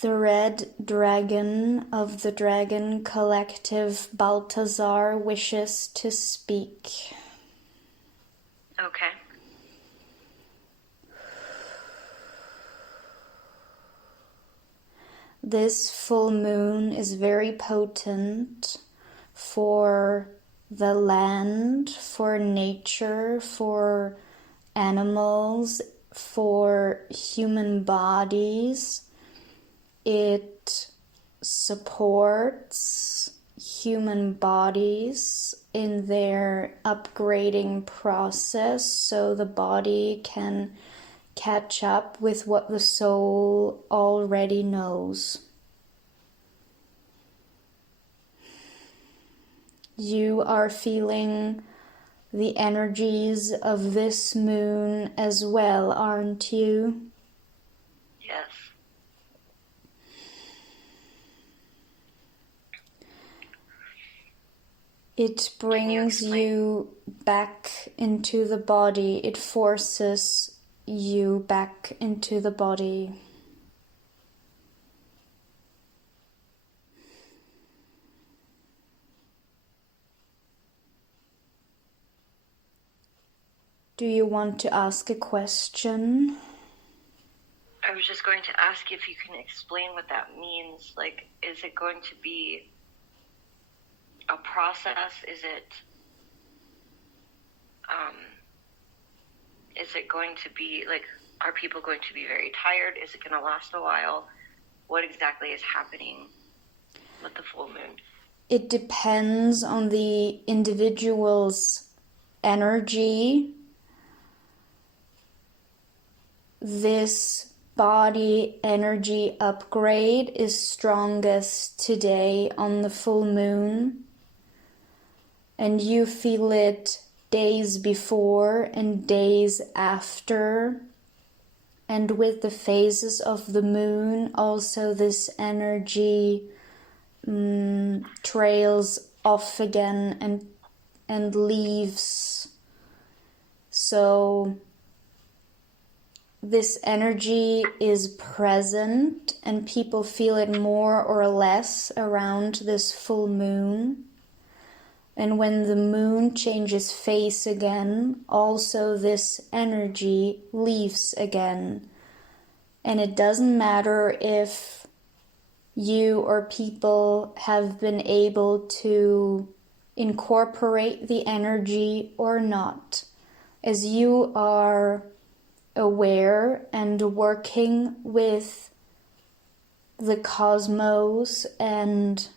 The red dragon of the Dragon Collective, Balthasar, wishes to speak. Okay. This full moon is very potent for the land, for nature, for animals, for human bodies. It supports human bodies in their upgrading process so the body can catch up with what the soul already knows. You are feeling the energies of this moon as well, aren't you? Yes. It brings you back into the body. It forces you back into the body. Do you want to ask a question? I was just going to ask if you can explain what that means. Like, is it going to be a process? Is it going to be, like, are people going to be very tired? Is it going to last a while? What exactly is happening with the full moon? It depends on the individual's energy. This body energy upgrade is strongest today on the full moon, and you feel it days before and days after. And with the phases of the moon, also this energy trails off again and leaves. So this energy is present and people feel it more or less around this full moon. And when the moon changes face again, also this energy leaves again. And it doesn't matter if you or people have been able to incorporate the energy or not. As you are aware and working with the cosmos and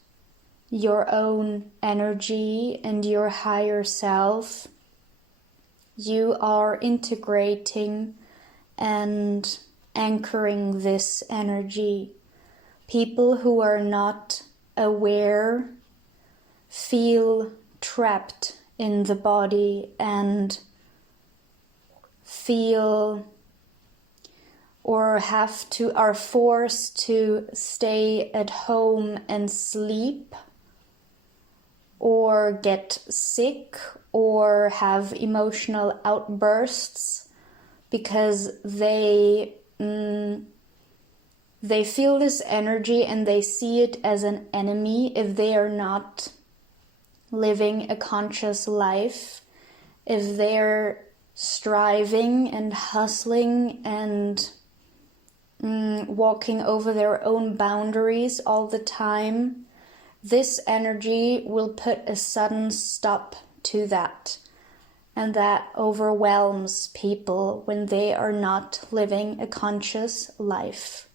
your own energy and your higher self, you are integrating and anchoring this energy. People who are not aware feel trapped in the body and feel or are forced to stay at home and sleep, or get sick, or have emotional outbursts because they feel this energy and they see it as an enemy if they are not living a conscious life, if they're striving and hustling and walking over their own boundaries all the time. This energy will put a sudden stop to that, and that overwhelms people when they are not living a conscious life.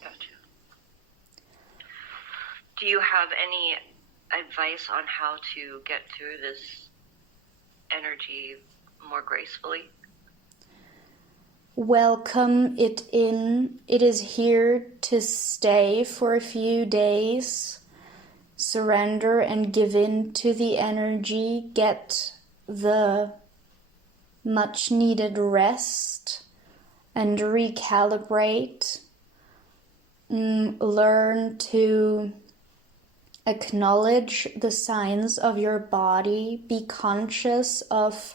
Gotcha. Do you have any advice on how to get through this energy more gracefully? Welcome it in. It is here to stay for a few days. Surrender and give in to the energy. Get the much needed rest and recalibrate. Learn to acknowledge the signs of your body. Be conscious of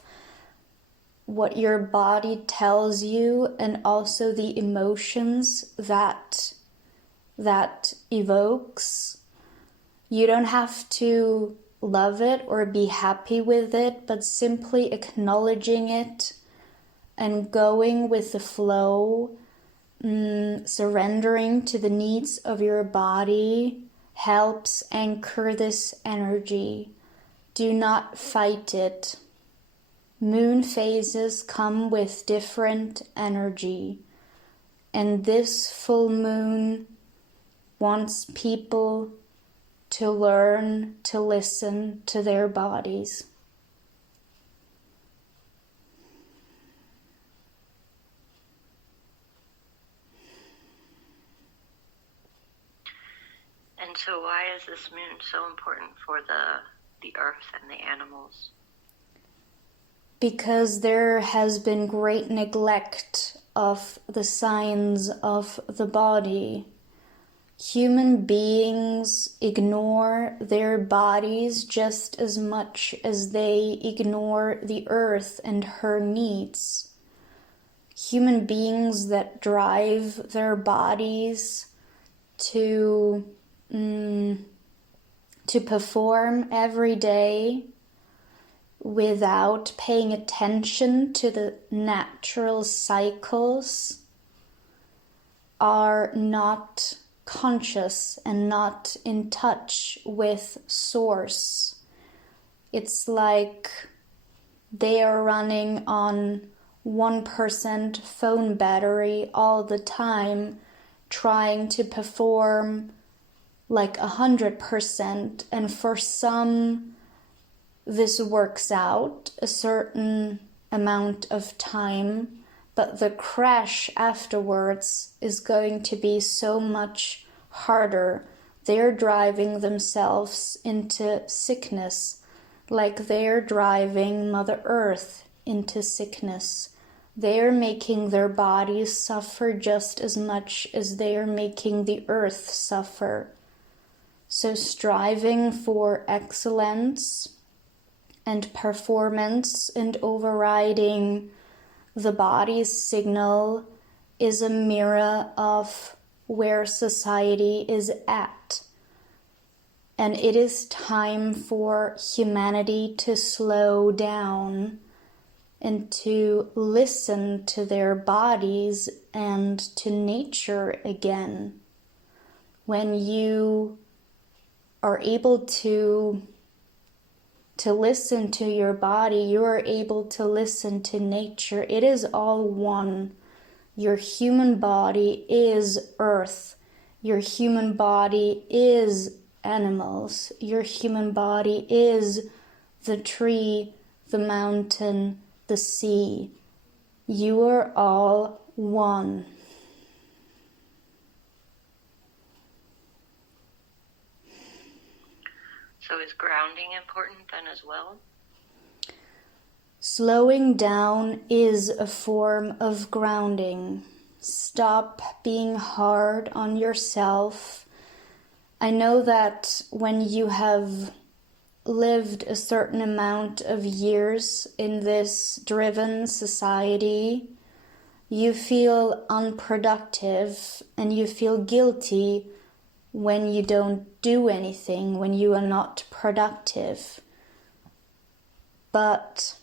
what your body tells you, and also the emotions that evokes. You don't have to love it or be happy with it, but simply acknowledging it and going with the flow, surrendering to the needs of your body helps anchor this energy. Do not fight it. Moon phases come with different energy, and this full moon wants people to learn to listen to their bodies. And so why is this moon so important for the earth and the animals? Because there has been great neglect of the signs of the body. Human beings ignore their bodies just as much as they ignore the earth and her needs. Human beings that drive their bodies to perform every day without paying attention to the natural cycles are not conscious and not in touch with source. It's like they are running on 1% phone battery all the time, trying to perform like 100%, and for some this works out a certain amount of time, but the crash afterwards is going to be so much harder. They're driving themselves into sickness, like they're driving Mother Earth into sickness. They're making their bodies suffer just as much as they're making the earth suffer. So striving for excellence and performance and overriding the body's signal is a mirror of where society is at. And it is time for humanity to slow down and to listen to their bodies and to nature again. When you are able to listen to your body, you are able to listen to nature. It is all one. Your human body is earth. Your human body is animals. Your human body is the tree, the mountain, the sea. You are all one. So is grounding important then as well? Slowing down is a form of grounding. Stop being hard on yourself. I know that when you have lived a certain amount of years in this driven society, you feel unproductive and you feel guilty when you don't do anything, when you are not productive. But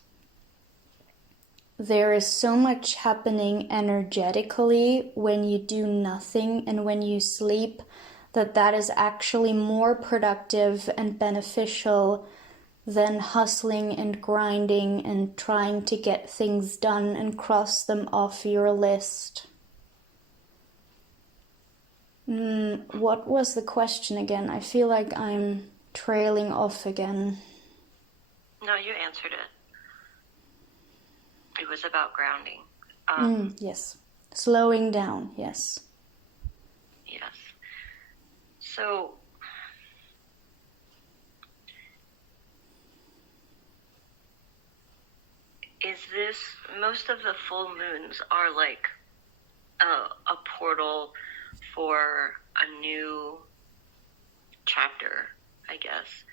there is so much happening energetically when you do nothing and when you sleep, that is actually more productive and beneficial than hustling and grinding and trying to get things done and cross them off your list. What was the question again? I feel like I'm trailing off again. No, you answered it. It was about grounding. Yes. Slowing down, yes. Yes. So, is this, most of the full moons are like a portal for a new chapter, I guess.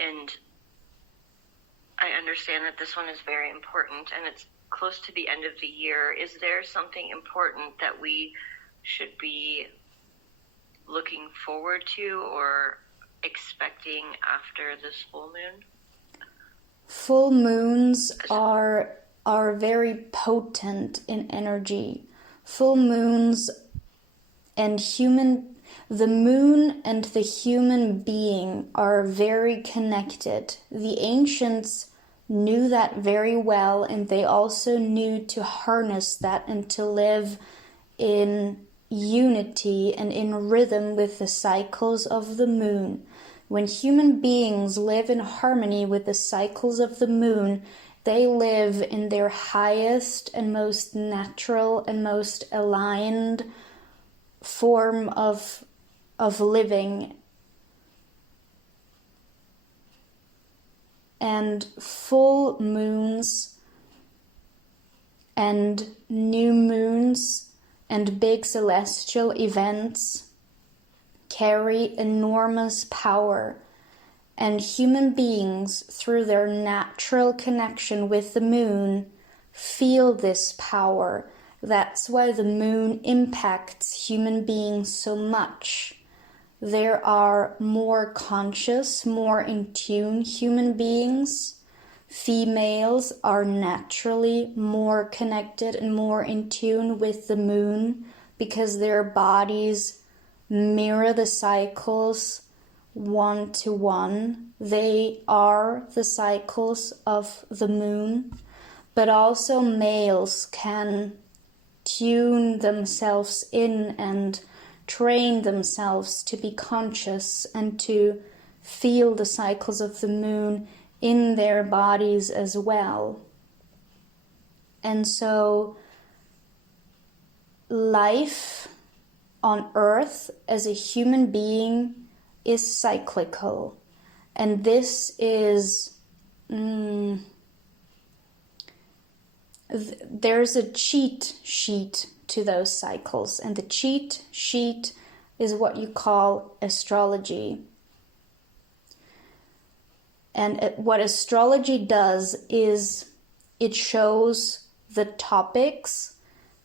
And I understand that this one is very important, and it's close to the end of the year, is there something important that we should be looking forward to or expecting after this full moon? Full moons are very potent in energy. Full moons and the moon and the human being are very connected. The ancients knew that very well, and they also knew to harness that and to live in unity and in rhythm with the cycles of the moon. When human beings live in harmony with the cycles of the moon, they live in their highest and most natural and most aligned form of living. And full moons and new moons and big celestial events carry enormous power, and human beings, through their natural connection with the moon, feel this power. That's why the moon impacts human beings so much. There are more conscious, more in tune human beings. Females are naturally more connected and more in tune with the moon because their bodies mirror the cycles 1-to-1. They are the cycles of the moon. But also males can tune themselves in and train themselves to be conscious and to feel the cycles of the moon in their bodies as well. And so life on Earth as a human being is cyclical. And this is there's a cheat sheet to those cycles, and the cheat sheet is what you call astrology. And what astrology does is it shows the topics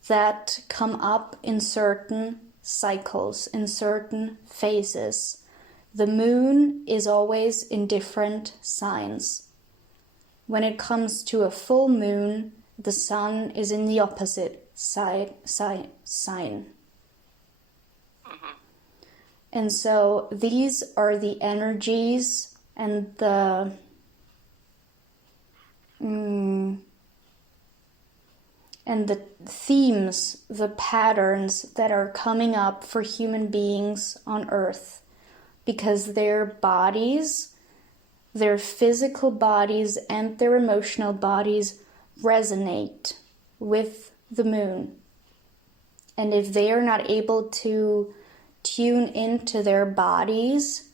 that come up in certain cycles, in certain phases. The moon is always in different signs. When it comes to a full moon, the sun is in the opposite sign. And so these are the energies and the themes, the patterns that are coming up for human beings on Earth, because their bodies, their physical bodies and their emotional bodies resonate with the moon. And if they are not able to tune into their bodies,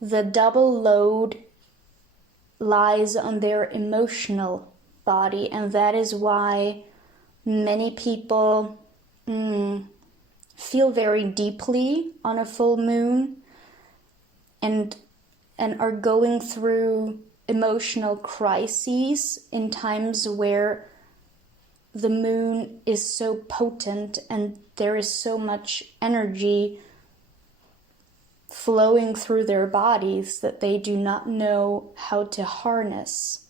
the double load lies on their emotional body, and that is why many people feel very deeply on a full moon and are going through emotional crises in times where the moon is so potent and there is so much energy flowing through their bodies that they do not know how to harness.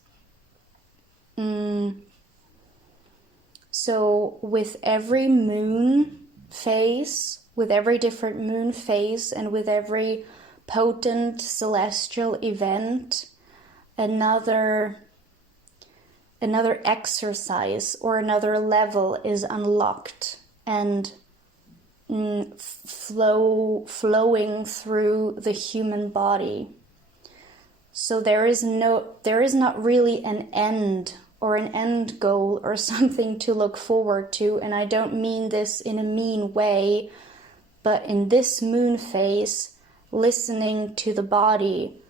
So with every moon phase, with every different moon phase, and with every potent celestial event, another exercise or another level is unlocked and flowing through the human body. So there is not really an end or an end goal or something to look forward to, and I don't mean this in a mean way, but in this moon phase, listening to the body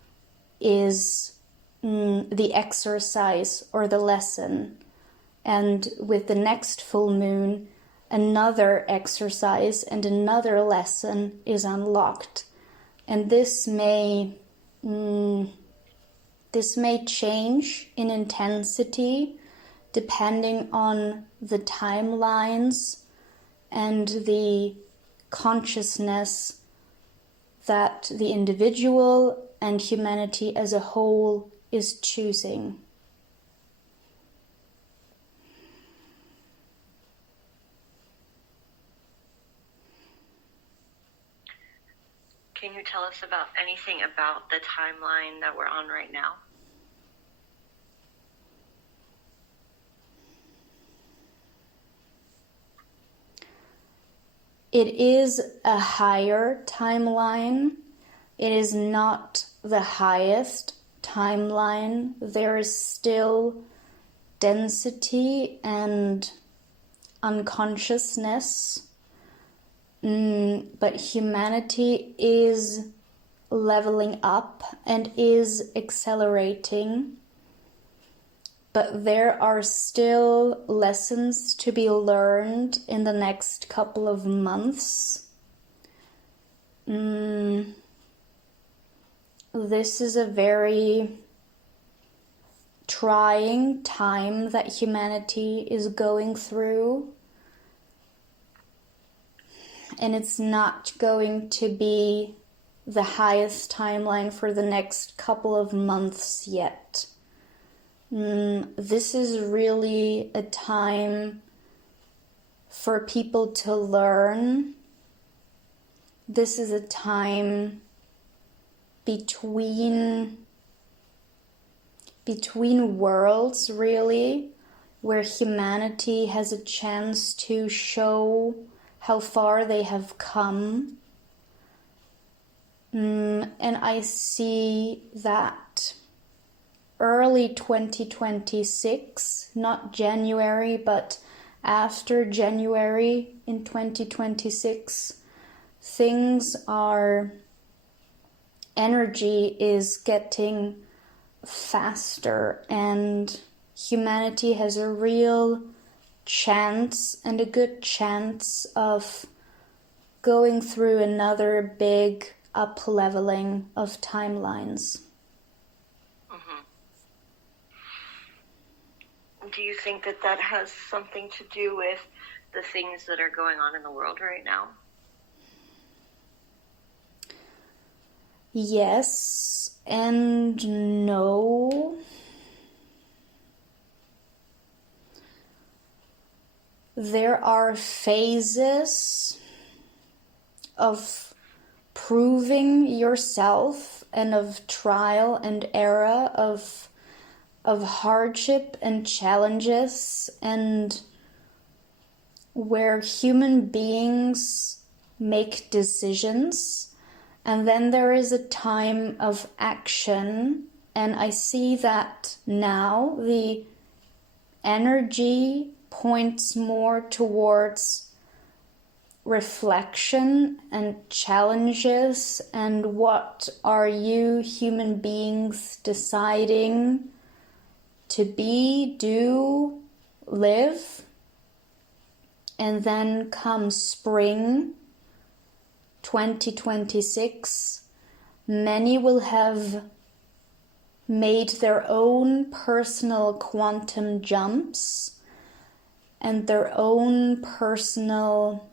is the exercise or the lesson. And with the next full moon, another exercise and another lesson is unlocked. And this may change in intensity depending on the timelines and the consciousness that the individual and humanity as a whole is choosing. Can you tell us about anything about the timeline that we're on right now? It is a higher timeline. It is not the highest timeline. There is still density and unconsciousness. But humanity is leveling up and is accelerating. But there are still lessons to be learned in the next couple of months. This is a very trying time that humanity is going through. And it's not going to be the highest timeline for the next couple of months yet. This is really a time for people to learn. This is a time between worlds, really, where humanity has a chance to show how far they have come. And I see that early 2026, not January, but after January in 2026, energy is getting faster, and humanity has a real chance and a good chance of going through another big up-leveling of timelines. Do you think that has something to do with the things that are going on in the world right now? Yes and no. There are phases of proving yourself and of trial and error, of hardship and challenges, and where human beings make decisions. And then there is a time of action, and I see that now the energy points more towards reflection and challenges, and what are you human beings deciding to be, do, live. And then comes spring 2026, many will have made their own personal quantum jumps and their own personal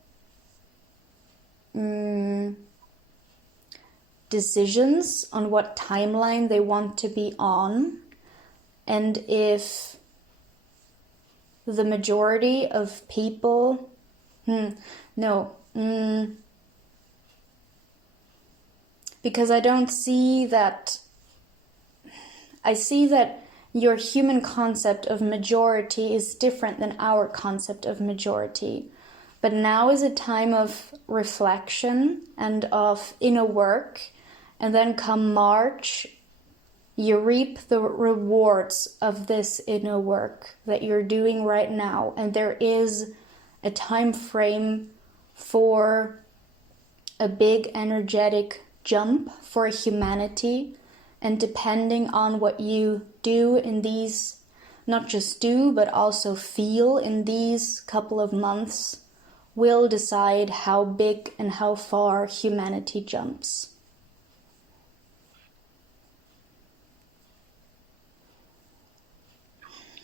decisions on what timeline they want to be on. And if the majority of people, because I don't see that, I see that your human concept of majority is different than our concept of majority. But now is a time of reflection and of inner work, and then come March, you reap the rewards of this inner work that you're doing right now. And there is a time frame for a big energetic jump for humanity. And depending on what you do in these, not just do, but also feel in these couple of months, will decide how big and how far humanity jumps.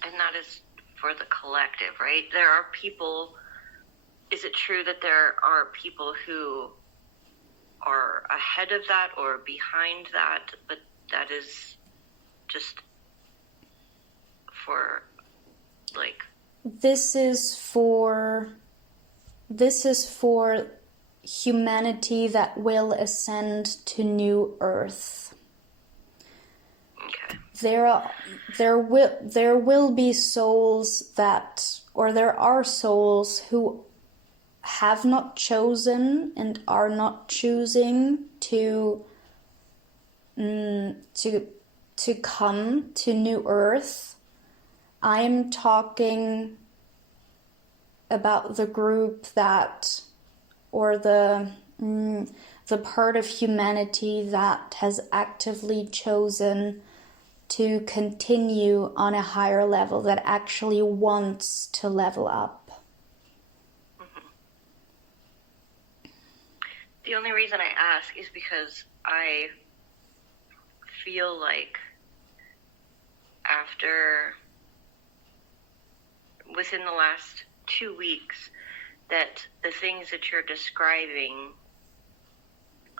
And that is for the collective, right? There are people, is it true that there are people who are ahead of that or behind that, but that is just for, like... This is for humanity that will ascend to New Earth. Okay. There will be souls that, or there are souls who have not chosen and are not choosing to come to New Earth. I am talking about the group that, or the part of humanity that has actively chosen to continue on a higher level, that actually wants to level up. Mm-hmm. The only reason I ask is because I feel like within the last 2 weeks, that the things that you're describing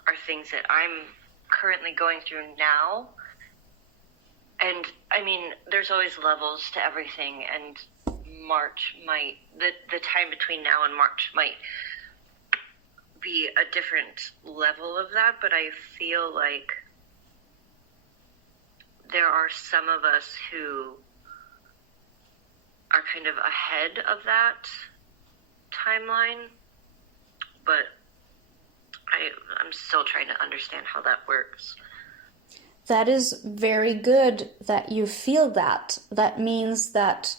are things that I'm currently going through now. And I mean, there's always levels to everything, and March might, the time between now and March might be a different level of that, but I feel like there are some of us who are kind of ahead of that timeline, but I'm still trying to understand how that works. That is very good that you feel that. That means that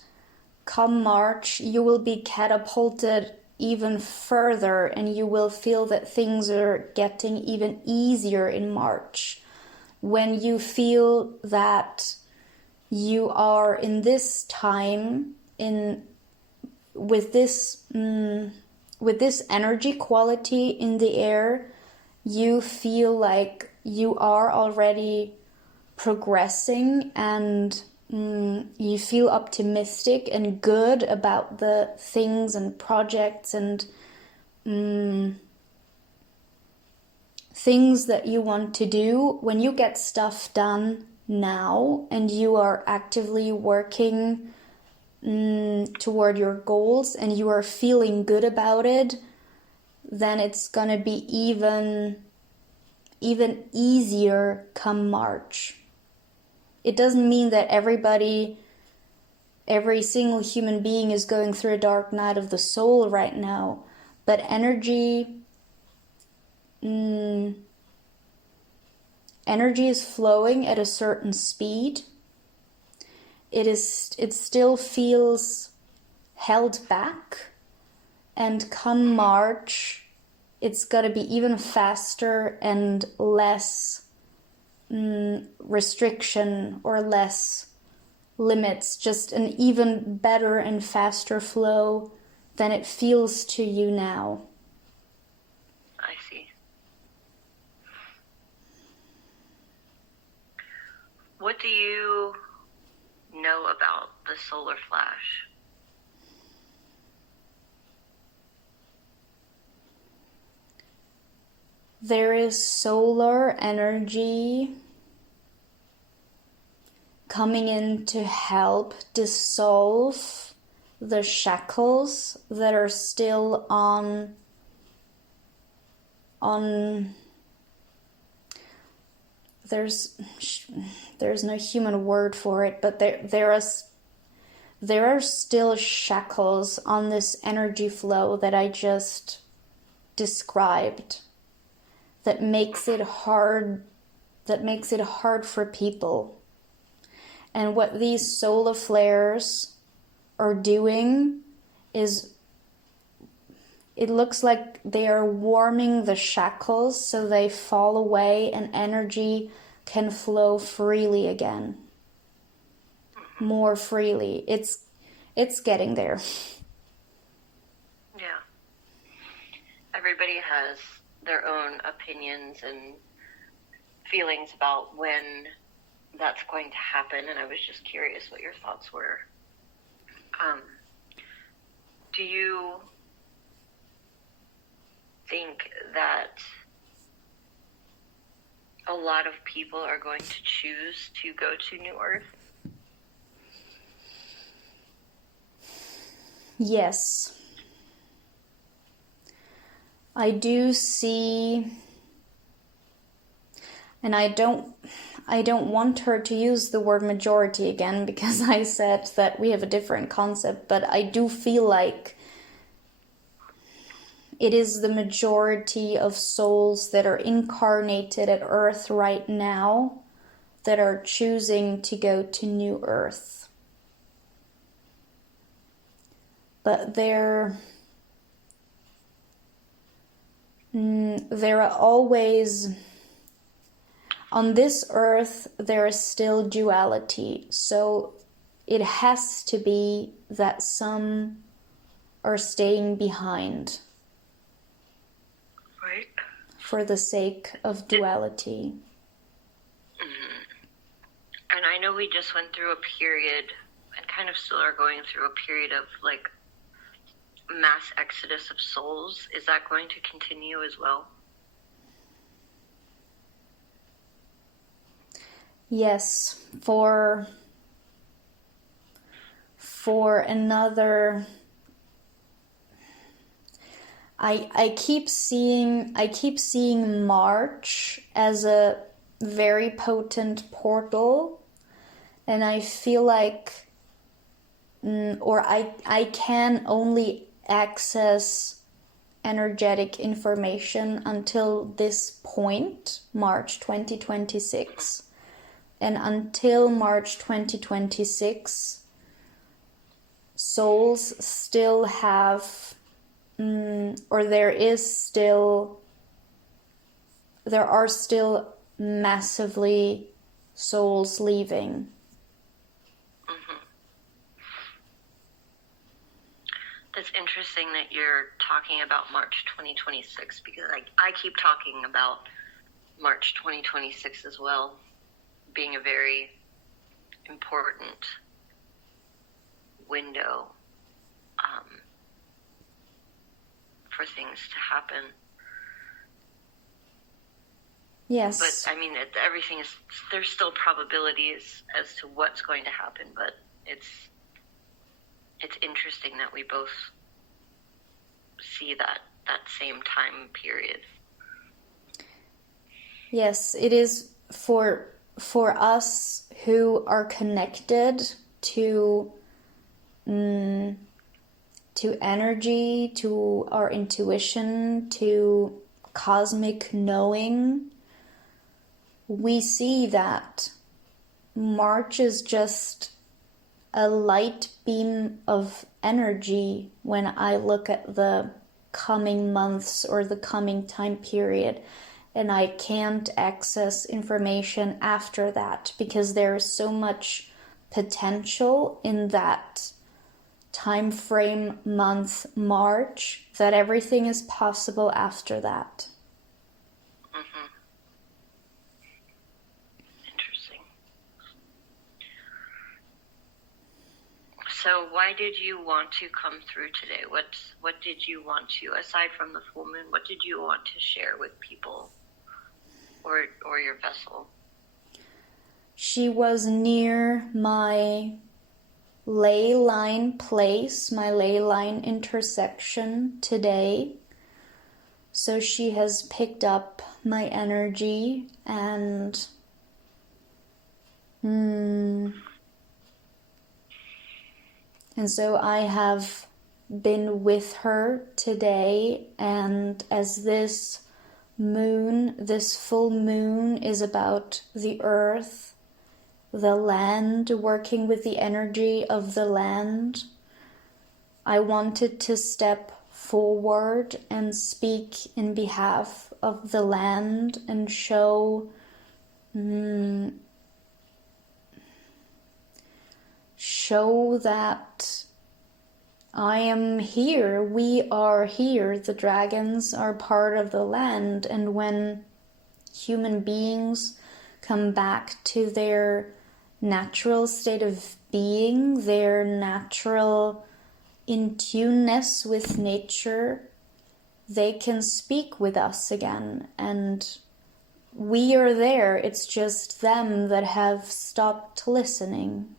come March, you will be catapulted even further, and you will feel that things are getting even easier in March. When you feel that you are in this time, with this energy quality in the air, you feel like you are already progressing, and you feel optimistic and good about the things and projects and things that you want to do. When you get stuff done now and you are actively working toward your goals and you are feeling good about it, then it's gonna be even easier come March. It doesn't mean that every single human being is going through a dark night of the soul right now, but energy is flowing at a certain speed. It still feels held back, and come March, it's gonna be even faster and less restriction or less limits, just an even better and faster flow than it feels to you now. I see. What do you know about the solar flash? There is solar energy coming in to help dissolve the shackles that are still on there's no human word for it, but there are still shackles on this energy flow that I just described, that makes it hard for people. And what these solar flares are doing is, it looks like they are warming the shackles so they fall away and energy can flow freely again. More freely. It's getting there. Yeah. Everybody has their own opinions and feelings about when that's going to happen, and I was just curious what your thoughts were. Do you think that a lot of people are going to choose to go to New Earth? Yes. I do see, and I don't want her to use the word majority again because I said that we have a different concept, but I do feel like it is the majority of souls that are incarnated at Earth right now that are choosing to go to New Earth. But there are always, on this Earth, there is still duality. So it has to be that some are staying behind. Right. For the sake of duality. And I know we just went through a period, and kind of still are going through a period of like mass exodus of souls. Is that going to continue as well? Yes, for another. I keep seeing March as a very potent portal, and I feel like, or I can only access energetic information until this point, March 2026. And until March 2026, souls still have, or there are still massively souls leaving. That's interesting that you're talking about March 2026, because I keep talking about March 2026 as well being a very important window for things to happen. Yes. But I mean, everything is, there's still probabilities as to what's going to happen, but it's interesting that we both see that same time period. Yes, it is for us who are connected to energy, to our intuition, to cosmic knowing. We see that March is just a light beam of energy when I look at the coming months or the coming time period, and I can't access information after that because there is so much potential in that time frame month March that everything is possible after that. So why did you want to come through today? What did you want to, aside from the full moon, what did you want to share with people or your vessel? She was near my ley line place, my ley line intersection today. So she has picked up my energy and so I have been with her today, and as this full moon is about the earth, the land, working with the energy of the land, I wanted to step forward and speak in behalf of the land and show that I am here, we are here, the dragons are part of the land, and when human beings come back to their natural state of being, their natural in tuneness with nature, they can speak with us again, and we are there. It's just them that have stopped listening.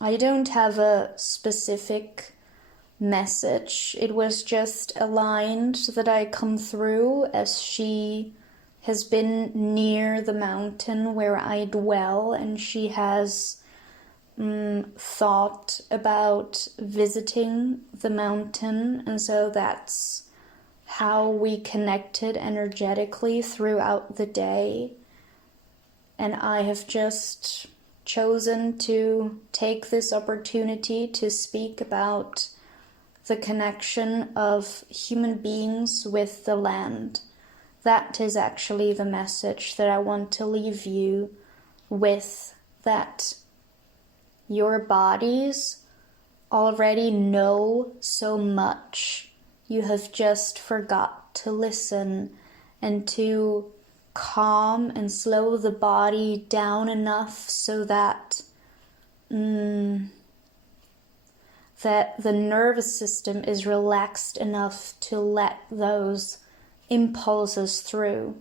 I don't have a specific message. It was just aligned that I come through, as she has been near the mountain where I dwell, and she has thought about visiting the mountain, and so that's how we connected energetically throughout the day. And I have just chosen to take this opportunity to speak about the connection of human beings with the land. That is actually the message that I want to leave you with, that your bodies already know so much. You have just forgot to listen and to calm and slow the body down enough so that that the nervous system is relaxed enough to let those impulses through.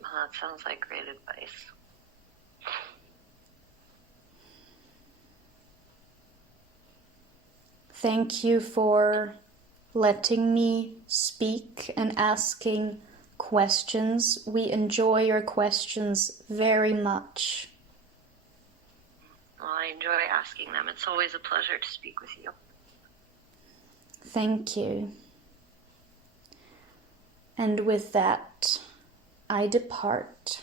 Well, that sounds like great advice. Thank you for letting me speak and asking questions. We enjoy your questions very much. Well, I enjoy asking them. It's always a pleasure to speak with you. Thank you. And with that, I depart.